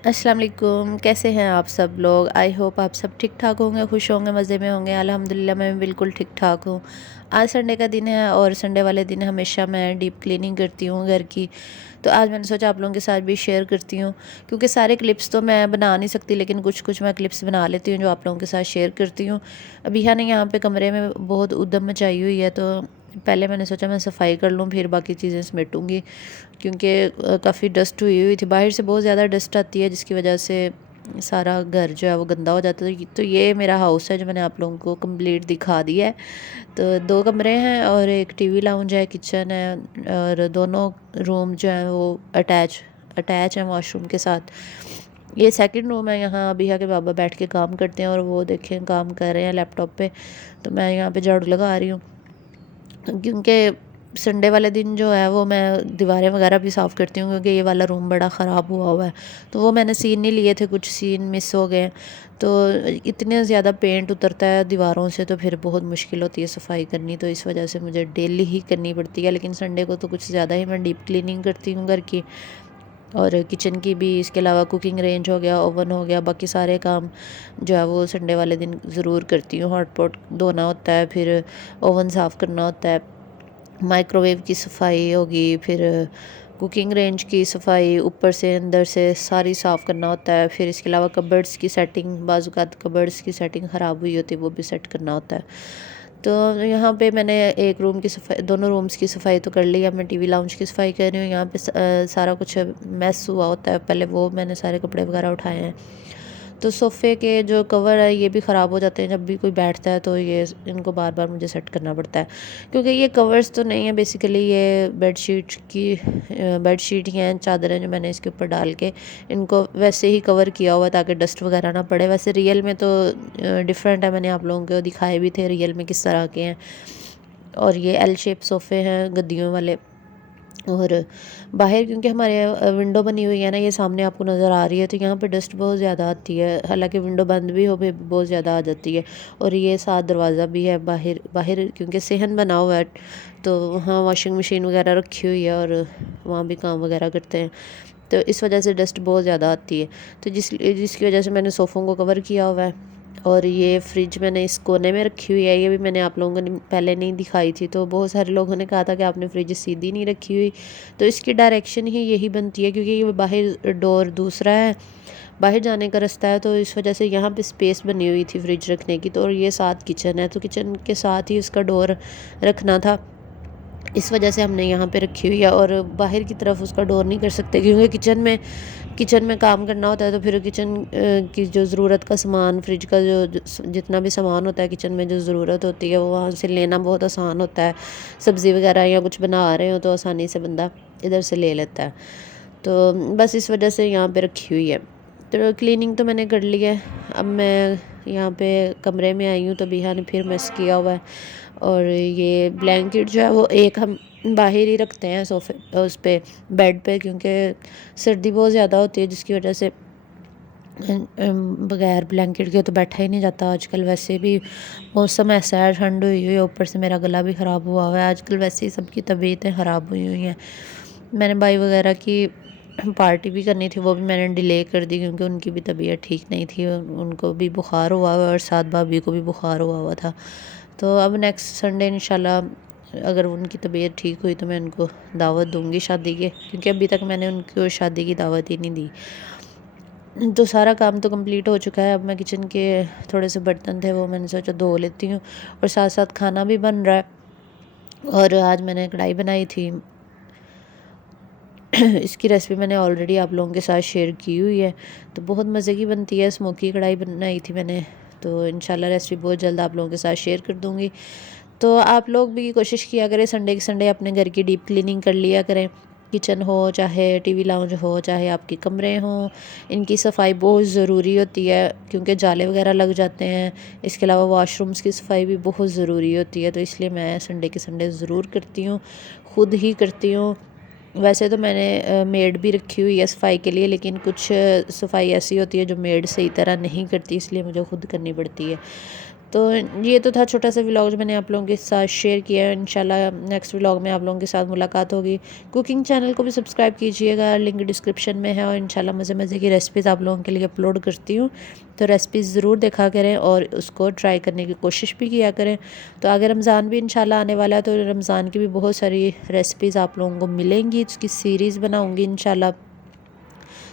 अस्सलाम वालेकुम। कैसे हैं आप सब लोग? आई होप आप सब ठीक ठाक होंगे, खुश होंगे, मज़े में होंगे। अल्हम्दुलिल्लाह मैं बिल्कुल ठीक ठाक हूँ। आज संडे का दिन है और संडे वाले दिन हमेशा मैं डीप क्लीनिंग करती हूँ घर की। तो आज मैंने सोचा आप लोगों के साथ भी शेयर करती हूँ, क्योंकि सारे क्लिप्स तो मैं बना नहीं सकती, लेकिन कुछ कुछ मैं क्लिप्स बना लेती हूँ जो आप लोगों के साथ शेयर करती हूँ। अभी ने यहाँ पे कमरे में बहुत उद्दम मचाई हुई है, तो पहले मैंने सोचा मैं सफाई कर लूँ, फिर बाकी चीज़ें समेटूँगी, क्योंकि काफ़ी डस्ट हुई हुई थी। बाहर से बहुत ज़्यादा डस्ट आती है, जिसकी वजह से सारा घर जो है वो गंदा हो जाता है। तो ये मेरा हाउस है जो मैंने आप लोगों को कंप्लीट दिखा दिया है। तो 2 कमरे हैं और एक टीवी लाउंज है, किचन है, और दोनों रूम जो हैं वो अटैच हैं वॉशरूम के साथ। ये सेकंड रूम है, यहाँ अबिहा के बाबा बैठ के काम करते हैं और वो देखें काम कर रहे हैं लैपटॉप पे। तो मैं यहाँ पे झाड़ू लगा रही हूँ, क्योंकि संडे वाले दिन जो है वो मैं दीवारें वगैरह भी साफ़ करती हूँ, क्योंकि ये वाला रूम बड़ा ख़राब हुआ है। तो वो मैंने सीन नहीं लिए थे, कुछ सीन मिस हो गए। तो इतने ज़्यादा पेंट उतरता है दीवारों से, तो फिर बहुत मुश्किल होती है सफाई करनी, तो इस वजह से मुझे डेली ही करनी पड़ती है। लेकिन संडे को तो कुछ ज़्यादा ही मैं डीप क्लीनिंग करती हूँ घर की और किचन की भी। इसके अलावा कुकिंग रेंज हो गया, ओवन हो गया, बाकी सारे काम जो है वो संडे वाले दिन ज़रूर करती हूँ। हॉट पॉट धोना होता है, फिर ओवन साफ़ करना होता है, माइक्रोवेव की सफाई होगी, फिर कुकिंग रेंज की सफाई ऊपर से अंदर से सारी साफ़ करना होता है। फिर इसके अलावा कबर्ड्स की सेटिंग, बाज़-औक़ात कबर्ड्स की सेटिंग ख़राब हुई होती है, वो भी सेट करना होता है। तो यहाँ पे मैंने एक रूम की सफाई, दोनों रूम्स की सफाई तो कर ली। अब मैं टीवी लाउंज की सफाई कर रही हूँ। यहाँ पे सारा कुछ मैस हुआ होता है, पहले वो मैंने सारे कपड़े वगैरह उठाए हैं। तो सोफ़े के जो कवर है ये भी ख़राब हो जाते हैं, जब भी कोई बैठता है तो ये इनको बार बार मुझे सेट करना पड़ता है, क्योंकि ये कवर्स तो नहीं है, बेसिकली ये बेडशीट ही हैं, चादरें जो मैंने इसके ऊपर डाल के इनको वैसे ही कवर किया हुआ ताकि डस्ट वगैरह ना पड़े। वैसे रियल में तो डिफरेंट है, मैंने आप लोगों को दिखाए भी थे रियल में किस तरह के हैं। और ये एल शेप सोफ़े हैं गद्दियों वाले। और बाहर क्योंकि हमारे विंडो बनी हुई है ना, ये सामने आपको नज़र आ रही है, तो यहाँ पे डस्ट बहुत ज़्यादा आती है। हालांकि विंडो बंद भी हो भी बहुत ज़्यादा आ जाती है। और ये साथ दरवाज़ा भी है बाहर बाहर क्योंकि सेहन बना हुआ है, तो वहाँ वॉशिंग मशीन वगैरह रखी हुई है और वहाँ भी काम वगैरह करते हैं, तो इस वजह से डस्ट बहुत ज़्यादा आती है। तो जिसकी वजह से मैंने सोफ़ों को कवर किया हुआ है। और ये फ्रिज मैंने इस कोने में रखी हुई है, ये भी मैंने आप लोगों को पहले नहीं दिखाई थी। तो बहुत सारे लोगों ने कहा था कि आपने फ्रिज सीधी नहीं रखी हुई, तो इसकी डायरेक्शन ही यही बनती है, क्योंकि ये बाहर डोर दूसरा है, बाहर जाने का रास्ता है, तो इस वजह से यहाँ पे स्पेस बनी हुई थी फ्रिज रखने की। तो और ये साथ किचन है, तो किचन के साथ ही उसका डोर रखना था, इस वजह से हमने यहाँ पे रखी हुई है। और बाहर की तरफ उसका डोर नहीं कर सकते, क्योंकि किचन में काम करना होता है। तो फिर किचन की जो ज़रूरत का सामान, फ्रिज का जितना भी सामान होता है किचन में जो ज़रूरत होती है, वो वहाँ से लेना बहुत आसान होता है। सब्ज़ी वगैरह या कुछ बना रहे हो तो आसानी से बंदा इधर से ले लेता है। तो बस इस वजह से यहाँ पे रखी हुई है। तो क्लीनिंग तो मैंने कर ली है। अब मैं यहाँ पे कमरे में आई हूँ, तो बिहा ने फिर मेस किया हुआ है। और ये ब्लैंकेट जो है वो एक हम बाहर ही रखते हैं सोफे उस पे, बेड पे, क्योंकि सर्दी बहुत ज़्यादा होती है, जिसकी वजह से बगैर ब्लैंकेट के तो बैठा ही नहीं जाता। आजकल वैसे भी मौसम ऐसा है, ठंड हुई हुई है, ऊपर से मेरा गला भी ख़राब हुआ हुआ है। आजकल वैसे ही सबकी तबीयतें ख़राब हुई हुई हैं। मैंने भाई वगैरह की पार्टी भी करनी थी, वो भी मैंने डिले कर दी, क्योंकि उनकी भी तबीयत ठीक नहीं थी, उनको भी बुखार हुआ हुआ और साथ भाभी को भी बुखार हुआ हुआ था। तो अब नेक्स्ट संडे इंशाल्लाह अगर उनकी तबीयत ठीक हुई तो मैं उनको दावत दूंगी शादी के, क्योंकि अभी तक मैंने उनको शादी की दावत ही नहीं दी। तो सारा काम तो कंप्लीट हो चुका है। अब मैं किचन के थोड़े से बर्तन थे वो मैंने सोचा धो लेती हूँ, और साथ साथ खाना भी बन रहा है। और आज मैंने कढ़ाई बनाई थी इसकी रेसिपी मैंने ऑलरेडी आप लोगों के साथ शेयर की हुई है, तो बहुत मज़े की बनती है। स्मोकी कढ़ाई बनाई थी मैंने, तो इंशाल्लाह रेसिपी बहुत जल्द आप लोगों के साथ शेयर कर दूँगी। तो आप लोग भी कोशिश किया करें संडे के संडे अपने घर की डीप क्लीनिंग कर लिया करें। किचन हो, चाहे टीवी लाउंज हो, चाहे आपके कमरे हों, इनकी सफाई बहुत ज़रूरी होती है, क्योंकि जाले वगैरह लग जाते हैं। इसके अलावा वॉशरूम्स की सफाई भी बहुत ज़रूरी होती है, तो इसलिए मैं संडे के संडे ज़रूर करती हूँ, ख़ुद ही करती हूँ। वैसे तो मैंने मेड भी रखी हुई है सफाई के लिए, लेकिन कुछ सफाई ऐसी होती है जो मेड सही तरह नहीं करती, इसलिए मुझे खुद करनी पड़ती है। तो ये तो था छोटा सा व्लॉग जो मैंने आप लोगों के साथ शेयर किया है। इंशाल्लाह नेक्स्ट व्लॉग में आप लोगों के साथ मुलाकात होगी। कुकिंग चैनल को भी सब्सक्राइब कीजिएगा, लिंक डिस्क्रिप्शन में है, और इंशाल्लाह मज़े मज़े की रेसिपीज़ आप लोगों के लिए अपलोड करती हूँ। तो रेसिपीज़ ज़रूर देखा करें और उसको ट्राई करने की कोशिश भी किया करें। तो आगे रमज़ान भी इंशाल्लाह आने वाला है, तो रमज़ान की भी बहुत सारी रेसिपीज़ आप लोगों को मिलेंगी। उसकी सीरीज़ बनाऊँगी इंशाल्लाह।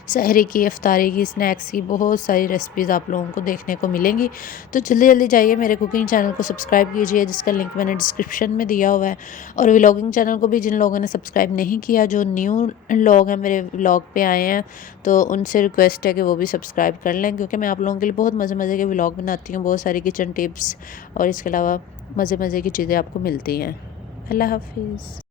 सहरी की, इफ्तारी की, स्नैक्स की बहुत सारी रेसिपीज़ आप लोगों को देखने को मिलेंगी। तो जल्दी जल्दी जाइए मेरे कुकिंग चैनल को सब्सक्राइब कीजिए, जिसका लिंक मैंने डिस्क्रिप्शन में दिया हुआ है। और व्लॉगिंग चैनल को भी जिन लोगों ने सब्सक्राइब नहीं किया, जो न्यू लोग हैं मेरे व्लॉग पे आए हैं, तो उनसे रिक्वेस्ट है कि वो भी सब्सक्राइब कर लें, क्योंकि मैं आप लोगों के लिए बहुत मज़े मज़े के व्लॉग बनाती हूँ, बहुत सारी किचन टिप्स और इसके अलावा मज़े मज़े की चीज़ें आपको मिलती हैं। अल्लाह हाफिज़।